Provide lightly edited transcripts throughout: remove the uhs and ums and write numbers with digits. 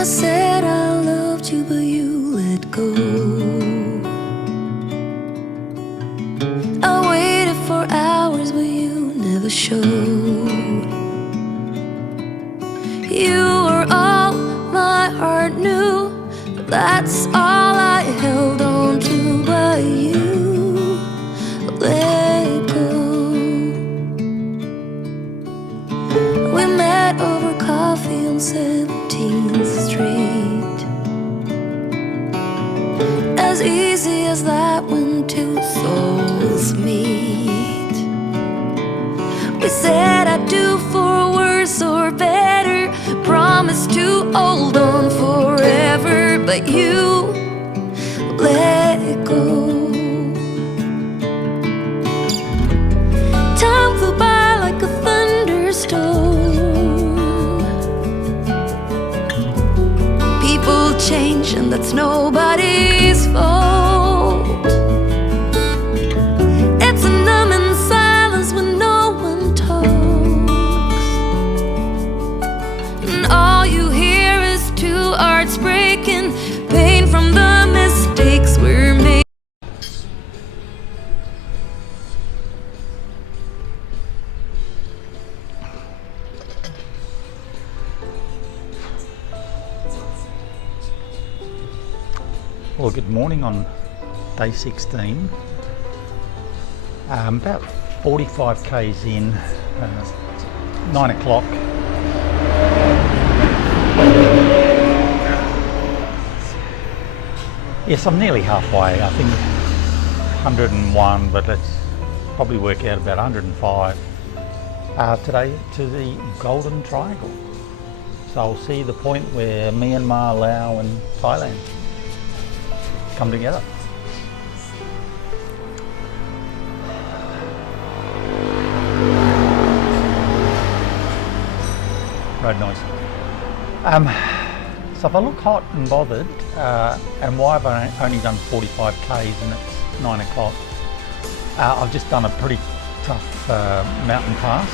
I said I loved you, but you let go. I waited for hours, but you never showed. You were all my heart knew, but that's all I held on to. But you let go. We met over coffee on 17th Street. As easy as that when two souls meet. We said I'd do for worse or better, promised to hold on forever, but you let go. Time flew by like a thunderstorm. People change and that's nobody's fault. It's a numbing silence when no one talks, and all you hear is two hearts breaking, pain from the mistakes we're making. Well, good morning on day 16. About 45 k's in, 9 o'clock. Yes, I'm nearly halfway. I think 101, but let's probably work out about 105 today to the Golden Triangle. So I'll see the point where Myanmar, Laos and Thailand come together. Road noise. So if I look hot and bothered, and why have I only done 45 k's and it's 9 o'clock, I've just done a pretty tough mountain pass.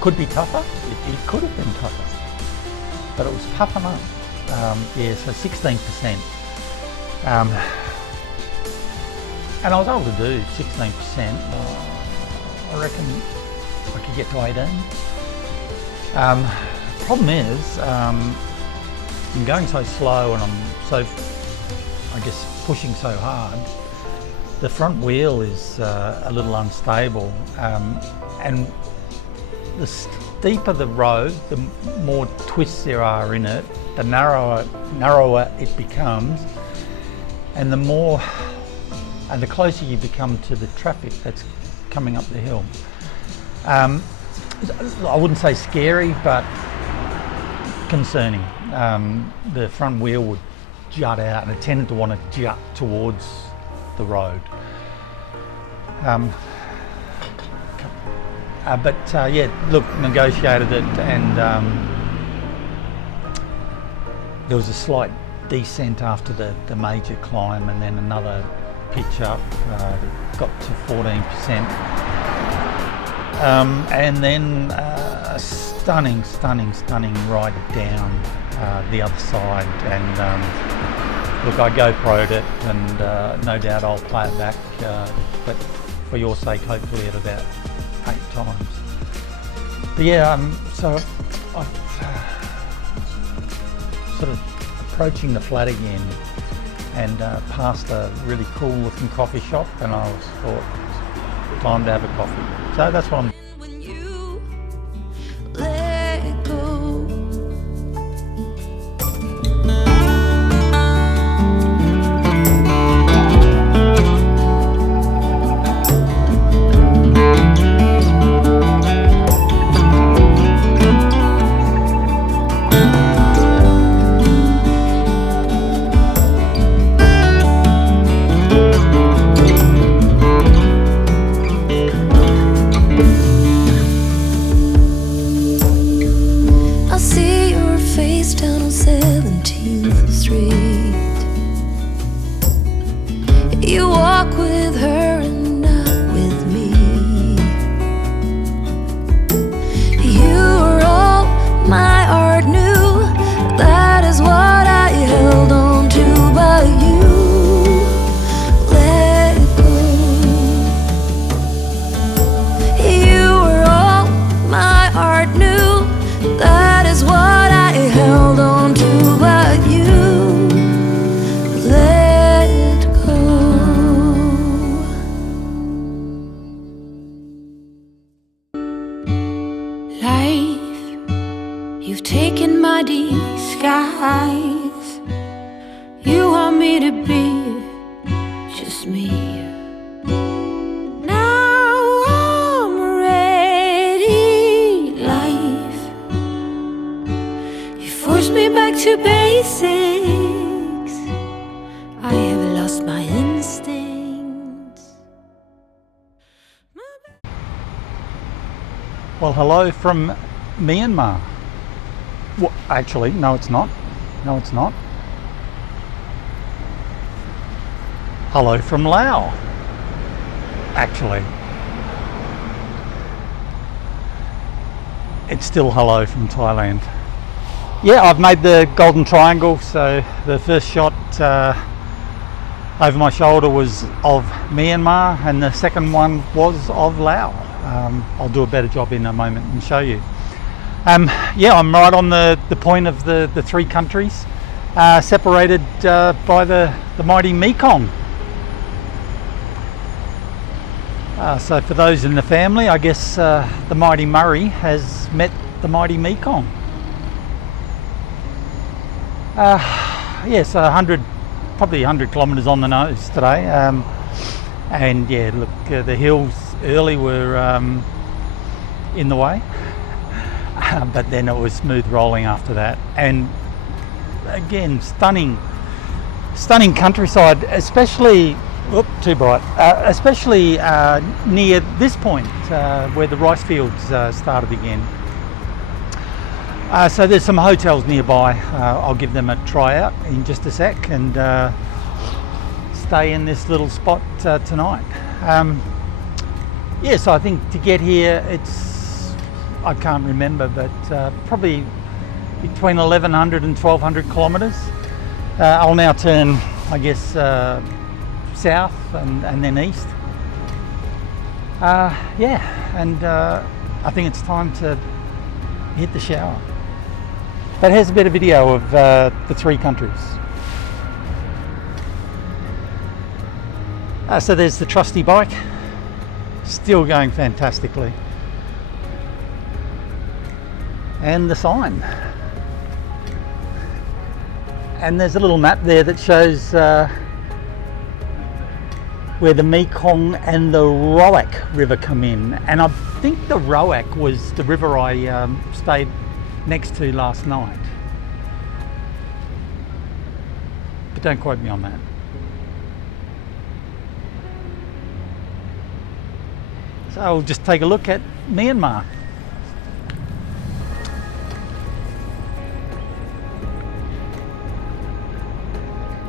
Could be tougher, it could have been tougher, but it was tough enough. Yeah, so 16%. And I was able to do 16%. I reckon I could get to 18. Problem is, I'm going so slow and I'm so, I guess, pushing so hard. The front wheel is a little unstable, and the steeper the road, the more twists there are in it, the narrower it becomes, and the closer you become to the traffic that's coming up the hill. I wouldn't say scary, but concerning. The front wheel would jut out, and it tended to want to jut towards the road. Yeah, look, negotiated it, and there was a slight descent after the major climb, and then another pitch up. Got to 14%, and then a stunning ride down the other side. And look, I GoPro'd it, and no doubt I'll play it back, but for your sake, hopefully at about 8 times. But yeah, so I'm sort of approaching the flat again, and past a really cool looking coffee shop, and I thought, time to have a coffee. So that's what I'm doing. When you let go. You've taken my disguise. You want me to be just me. Now I'm ready, life. You forced me back to basics. I have lost my instincts. Well, hello from Myanmar. Well, actually, no it's not. No it's not. Hello from Laos. Actually. It's still hello from Thailand. Yeah, I've made the golden triangle, so the first shot over my shoulder was of Myanmar and the second one was of Laos. I'll do a better job in a moment and show you. Yeah, I'm right on the point of the three countries, separated by the mighty Mekong. So for those in the family, I guess the mighty Murray has met the mighty Mekong. Yeah, so probably 100 kilometres on the nose today. And yeah, look, the hills early were in the way, but then it was smooth rolling after that. And again, stunning countryside, especially, too bright, especially near this point where the rice fields started again. So there's some hotels nearby. I'll give them a try out in just a sec and stay in this little spot tonight. Yeah, so I think to get here, I can't remember, but probably between 1,100 and 1,200 kilometres. I'll now turn, I guess, south and then east. Yeah, and I think it's time to hit the shower. But here's a bit of video of the three countries. So there's the trusty bike, still going fantastically. And the sign. And there's a little map there that shows where the Mekong and the Roak River come in. And I think the Roak was the river I stayed next to last night. But don't quote me on that. So I'll just take a look at Myanmar.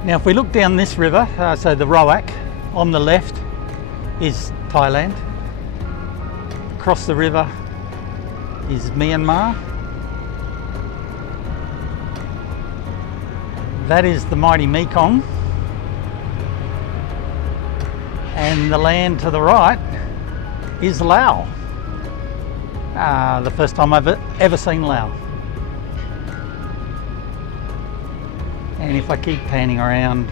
Now if we look down this river, so the Roak, on the left is Thailand. Across the river is Myanmar. That is the mighty Mekong. And the land to the right is Laos. The first time I've ever seen Laos. And if I keep panning around,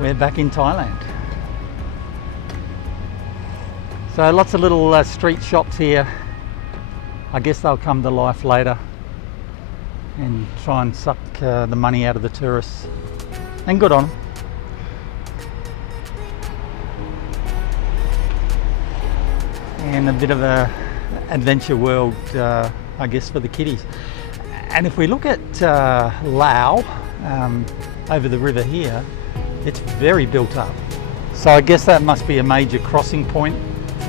we're back in Thailand. So lots of little street shops here. I guess they'll come to life later and try and suck the money out of the tourists. And good on them. And a bit of a adventure world, I guess, for the kiddies. And if we look at Laos, over the river here, it's very built up. So I guess that must be a major crossing point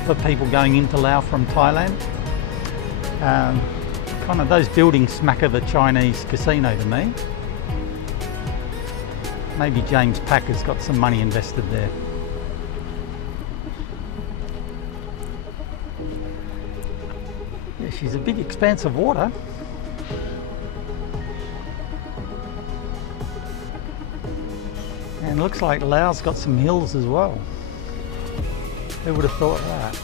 for people going into Laos from Thailand. Kind of those buildings smack of a Chinese casino to me. Maybe James Packer's got some money invested there. Yeah, she's a big expanse of water. And looks like Laos got some hills as well. Who would have thought that?